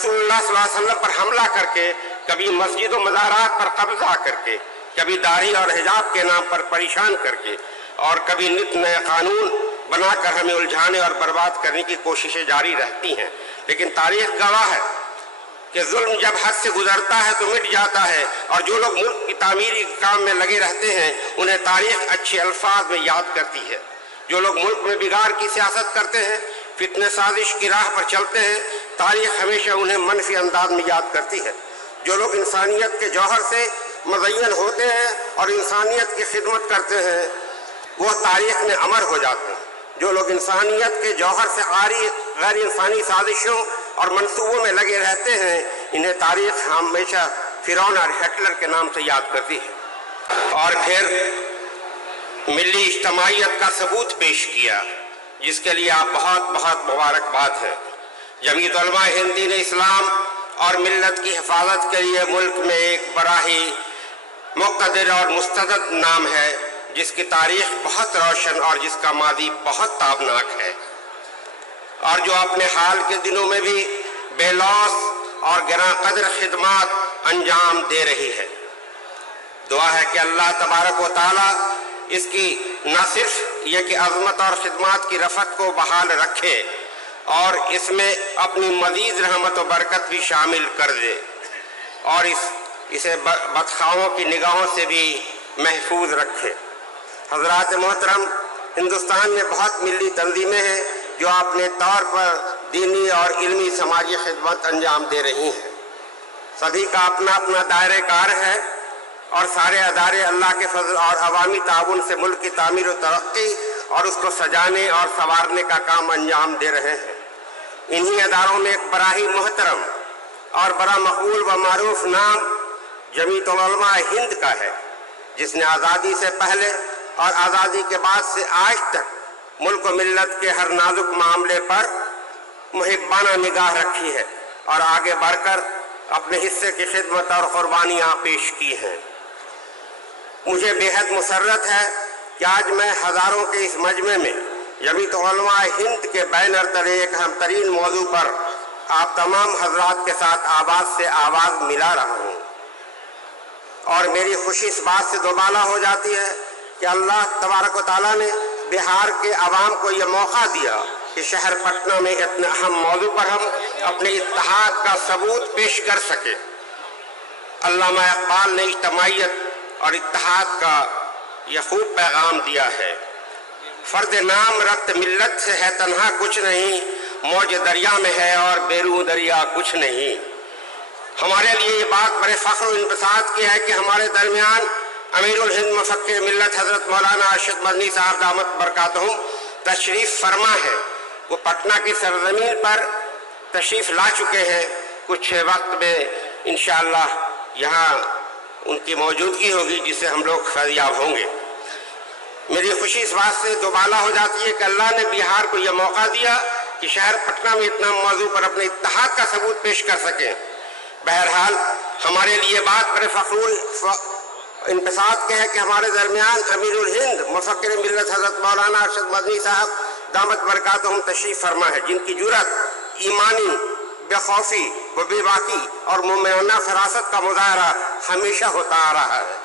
रसूल सल्लल्लाहु अलैहि वसल्लम पर हमला करके, कभी मस्जिद और मज़ारात पर कब्जा करके, कभी दाढ़ी और हिजाब के नाम पर परेशान करके, और कभी नित नए कानून बनाकर हमें उलझाने और बर्बाद करने की कोशिशें जारी रहती हैं। लेकिन तारीख गवाह है कि जुल्म जब हद से गुजरता है तो मिट जाता है, और जो लोग मुल्क की तामीरी काम में लगे रहते हैं उन्हें तारीख अच्छे अल्फाज में याद करती है। जो लोग मुल्क में बिगाड़ की सियासत करते हैं, फितने साजिश की राह पर चलते हैं, तारीख हमेशा उन्हें मनफी अंदाज में याद करती है। जो लोग इंसानियत के जौहर से मज़य्यन होते हैं और इंसानियत की खिदमत करते हैं, वो तारीख में अमर हो जाते हैं। जो लोग इंसानियत के जौहर से आरी गैर इंसानी साजिशों और मंसूबों में लगे रहते हैं, इन्हें तारीख हमेशा फिरौन और हिटलर के नाम से याद करती है। और फिर मिली इज्तिमाइयत का सबूत पेश किया, जिसके लिए आप बहुत बहुत मुबारकबाद है। जमीयत उलमा हिंद दीन इस्लाम और मिल्लत की हिफाजत के लिए मुल्क में एक बड़ा ही मुक़्तदिर और मुस्तदद नाम है, जिसकी तारीख बहुत रोशन और जिसका मादी बहुत ताबनाक है, और जो अपने हाल के दिनों में भी बेलौस और गिरा कदर खिदमात अंजाम दे रही है। दुआ है कि अल्लाह तबारक व तआला इसकी न सिर्फ ये कि अज़मत और खिदमात की रफ़त को बहाल रखे, और इसमें अपनी मज़ीद रहमत व बरकत भी शामिल कर दे, और इसे बदखाओं की निगाहों से भी महफूज रखे। हज़रात मोहतरम, हिंदुस्तान में बहुत मिली तंजीमें हैं जो अपने तौर पर दीनी और इल्मी समाजी खिदमत अंजाम दे रही हैं। सभी का अपना अपना दायरे कार है, और सारे अदारे अल्लाह के फजल और अवामी ताउन से मुल्क की तामीर व तरक्की और उसको सजाने और संवारने का काम अंजाम दे रहे हैं। इन्हीं अदारों में एक बड़ा ही मुहतरम और बड़ा मकबूल व मारूफ नाम जमीयत उलमा हिंद का है, जिसने आज़ादी से पहले और आज़ादी के बाद से आज तक मुल्क व मिल्लत के हर नाजुक मामले पर मुहिब्बाना निगाह रखी है, और आगे बढ़कर अपने हिस्से की खिदमत और कुर्बानियाँ पेश की हैं। मुझे बेहद मुसर्रत है कि आज मैं हज़ारों के इस मजमे में जमीयत उलमा हिंद के बैनर तले एक अहम तरीन मौजू पर आप तमाम हजरात के साथ आवाज़ से आवाज़ मिला रहा हूँ, और मेरी खुशी इस बात से दोबाला हो जाती है कि अल्लाह तबारक व तआला ने बिहार के अवाम को यह मौका दिया कि शहर पटना में इतने अहम मौजू पर हम अपने इत्तेहाद का सबूत पेश कर सके। अल्लामा इकबाल ने इज्तिमाइयत और इत्तेहाद का यह खूब पैगाम दिया है। फर्द नाम रक्त मिल्लत से है तन्हा कुछ नहीं, मौज दरिया में है और बेरू दरिया कुछ नहीं। हमारे लिए ये बात बड़े फ़ख्र व इंबसात की है कि हमारे दरमियान अमीरुल हिंद मुफ़क्किर मिल्लत हज़रत मौलाना अरशद मदनी साहब दामत बरकातहुम तशरीफ़ फरमा है। वो पटना की सरज़मीन पर तशरीफ़ ला चुके हैं। कुछ वक्त में इंशाअल्लाह यहाँ उनकी मौजूदगी होगी, जिससे हम लोग फैज़याब होंगे। मेरी खुशी इस बात से दोबाला हो जाती है कि अल्लाह ने बिहार को यह मौका दिया कि शहर पटना में इतना मौजू पर अपने इत्तेहाद का सबूत पेश कर सकें। बहरहाल हमारे लिए बात बड़े फ़ख्र इंबसात के है कि हमारे दरमियान अमीरुल हिंद मुफ़क्किर मिल्लत हज़रत मौलाना अरशद मदनी साहब दामत बरकातहुम तशरीफ़ फरमा है, जिनकी जुरत, ईमानी बेखौफी व बेबाकी और मुमिनाना फरासत का मुज़ाहरा हमेशा होता आ रहा है।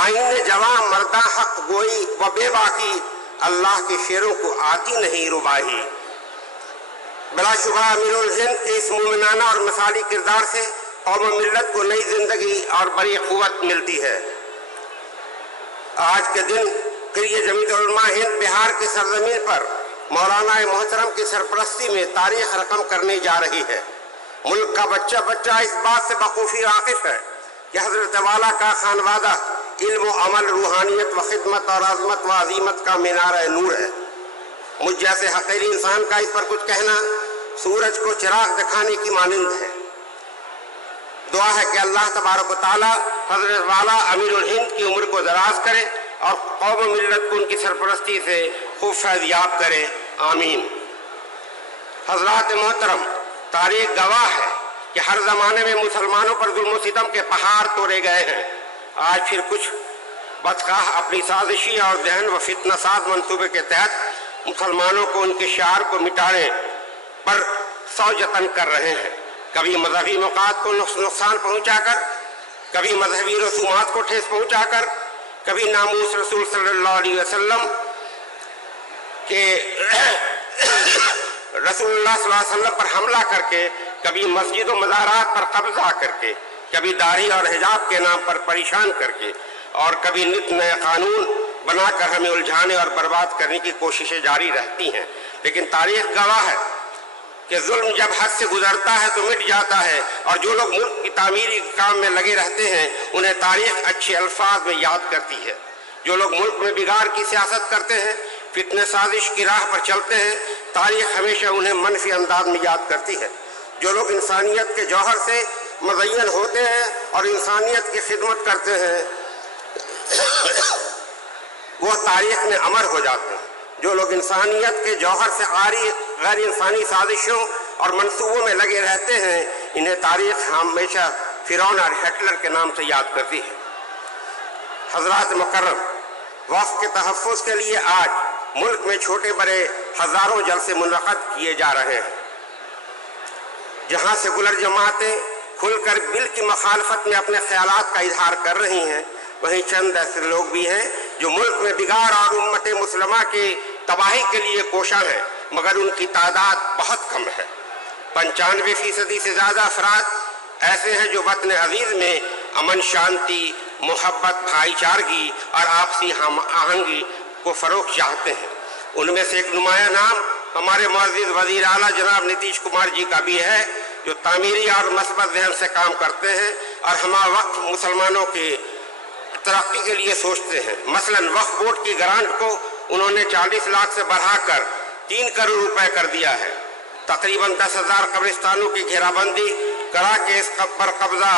आईने जवां मर्दा हक गोई व बेबाकी, अल्लाह के शेरों को आती नहीं रुबाही। बिलाशुबा अमीरुल हिंद के इस मुमिनाना और मिसाली किरदार से कौम मिल्लत को नई जिंदगी और बड़ी क़ुव्वत मिलती है। आज के दिन फिर ये जमीयत उलमा हिंद बिहार की सरजमीन पर मौलाना मोहतरम की सरपरस्ती में तारीख रकम करने जा रही है। मुल्क का बच्चा बच्चा इस बात से बखूबी वाकिफ़ है कि हज़रत वाला का खानवादा इल्म व अमल, रूहानियत व खिदमत और अज़मत व अज़ीमत का मीनार नूर है। मुझ जैसे हक़ीरी इंसान का इस पर कुछ कहना सूरज को चिराग दिखाने की मानंद है। दुआ है कि अल्लाह तबारक व तआला हज़रत वाला अमीरुल हिंद की उम्र को दराज करे और कौम मिल्लत को उनकी सरपरस्ती से खूब फैज़याब करे। आमीन। हज़रात मोहतरम, तारीख़ गवाह है कि हर ज़माने में मुसलमानों पर जुल्म व सितम के पहाड़ तोड़े गए हैं। आज फिर कुछ बदखाह अपनी साजिशी और जहन व फितनासाज मंसूबे के तहत मुसलमानों को उनके शार को मिटाने पर सौ जतन कर रहे हैं, कभी मजहबी मौक़ात को नुकसान पहुँचाकर, कभी मजहबी रसूमात को ठेस पहुँचाकर, कभी नामूस रसूल सल्लल्लाहु अलैहि वसल्लम के रसूलुल्लाह सल्लल्लाहु अलैहि वसल्लम पर हमला करके, कभी मस्जिदों मज़ारात पर कब्जा करके, कभी दाढ़ी और हिजाब के नाम पर परेशान करके, और कभी नित नए कानून बनाकर हमें उलझाने और बर्बाद करने की कोशिशें जारी रहती हैं। लेकिन तारीख गवाह है कि जुल्म जब हद से गुजरता है तो मिट जाता है, और जो लोग मुल्क की तामीरी काम में लगे रहते हैं उन्हें तारीख अच्छे अल्फाज में याद करती है। जो लोग मुल्क में बिगाड़ की सियासत करते हैं, फितने साजिश की राह पर चलते हैं, तारीख हमेशा उन्हें मनफी अंदाज में याद करती है। जो लोग इंसानियत के जौहर से मुज़य्यन होते हैं और इंसानियत की खिदमत करते हैं वो तारीख में अमर हो जाते हैं। जो लोग इंसानियत के जौहर से आरी गैर इंसानी साजिशों और मंसूबों में लगे रहते हैं, इन्हें तारीख हमेशा फिरौन और हिटलर के नाम से याद करती है। हज़रात मुकर्रम, वक़्फ़ के तहफ़्फ़ुज़ के लिए आज मुल्क में छोटे बड़े हज़ारों जलसे मुनक़द किए जा रहे हैं। जहाँ से गुलर जमातें खुलकर बिल की मखालफत में अपने ख़यालात का इजहार कर रही हैं, वहीं चंद ऐसे लोग भी हैं जो मुल्क में बिगाड़ और उम्मत मुस्लिमा की तबाही के लिए कोशां हैं, मगर उनकी तादाद बहुत कम है। 95% से ज़्यादा अफराद ऐसे हैं जो वतन अजीज़ में अमन, शांति, मोहब्बत, भाईचारगी और आपसी हम आहंगी को फ़रोग़ चाहते हैं। उनमें से एक नुमाया नाम हमारे मुअज़्ज़िज़ वज़ीर आला जनाब नीतीश कुमार जी का भी है, जो तामीरी और मस्बत ज़हन से काम करते हैं और हमा वक्त मुसलमानों की तरक्की के लिए सोचते हैं। मसलन वक्फ बोर्ड की ग्रांट को उन्होंने 40 लाख से बढ़ाकर 3 करोड़ रुपए कर दिया है। तकरीबन 10,000 कब्रिस्तानों की घेराबंदी करा के इस पर कब्जा